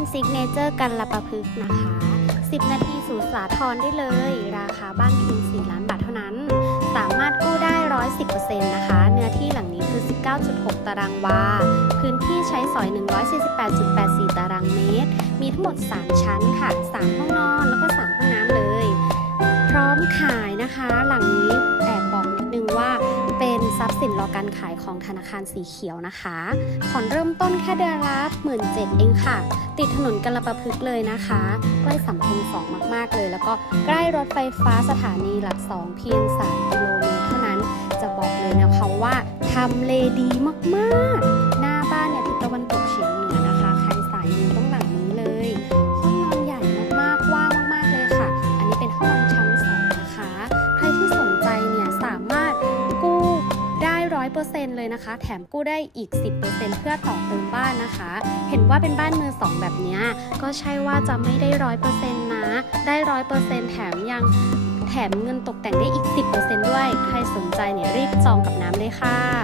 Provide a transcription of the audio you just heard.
านซิกเนเจอร์กันละประพฤกษ์นะคะ 10 นาทีสู่สาทรได้เลย ราคาบ้านเพียง4ล้านบาทเท่านั้น สามารถกู้ได้ 110%นะคะ เนื้อที่หลังนี้คือ 19.6 ตารางวา พื้นที่ใช้สอย 148.84 ตารางเมตร มีทั้งหมด 3 ชั้นค่ะ 3 ห้องนอน แล้วก็ 3 ห้องน้ำเลย พร้อมขายนะคะ หลังนี้ รับสินรอการขายของธนาคารสีเขียวนะคะผ่อนเริ่มต้นแค่เดือนละหมื่นเเองค่ะ ติดถนนกรประพฤกเลยนะคะ ใกล้สำเพ็งสองมาก ๆ เลย แล้วก็ใกล้รถไฟฟ้าสถานีหลักสองเพียง3กิโลเมตรเท่านั้น จะบอกเลยนะคะว่าทำเลดีมาก ๆ 100%เลยนะคะ แถมกู้ได้อีก 10%เพื่อต่อเติมบ้านนะคะ เห็นว่าเป็นบ้านมือสองแบบนี้ก็ใช่ว่าจะไม่ได้ร้อยเปอร์เซ็นต์นะ ได้ร้อยเปอร์เซ็นต์แถมยังแถมเงินตกแต่งได้อีก 10%ด้วย ใครสนใจเนี่ยรีบจองกับน้ำเลยค่ะ